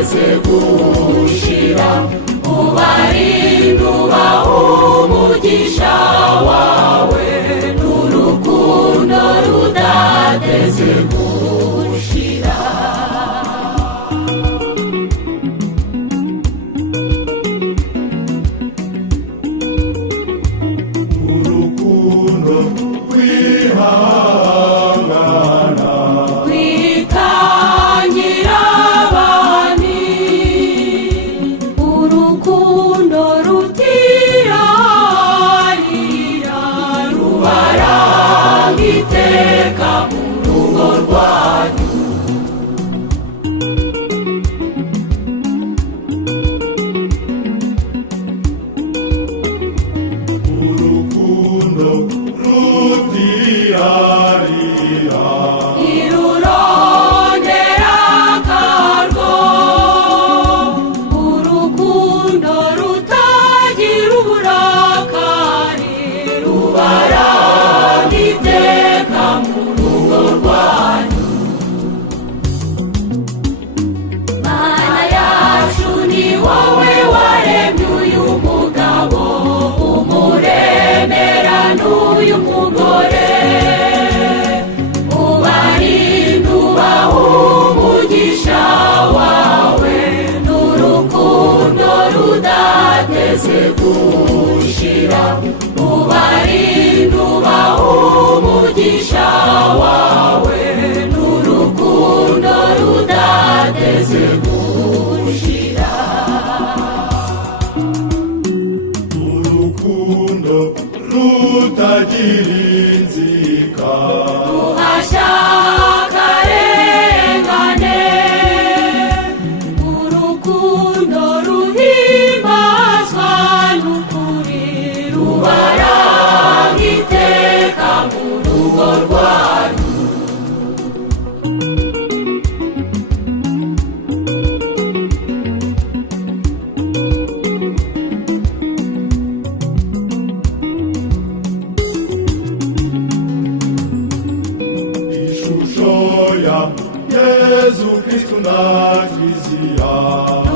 rudateze gushira, ubarinde ubaha umugisha wawe n'urukundo rudateze gushira. urukundo rwihangana, kwitangira abandi, urukundo rutirarira, rubaranga iteka mu rugo rwanyu. urukundo rutirarira, irurondera akarwo, urukundo rutagira uburakari, rubaranga iteka mu rugo rwanyu. Mana yacu, ni wowe waremye uyu mugabo, umuremera n'uyu mugore, ubarinde ubaha umugisha wawe n'urukundo rudateze gushira, ubarinde ubaha umugisha wawe n'urukundo rudateze gushira. urukundo rutagira inzika, Uhashya akarengane, urukundo ruhimbazwa n'ukuri, rubaranga iteka mu rugo rwanyu. ishusho ya Yezu Kristu na Kiliziya.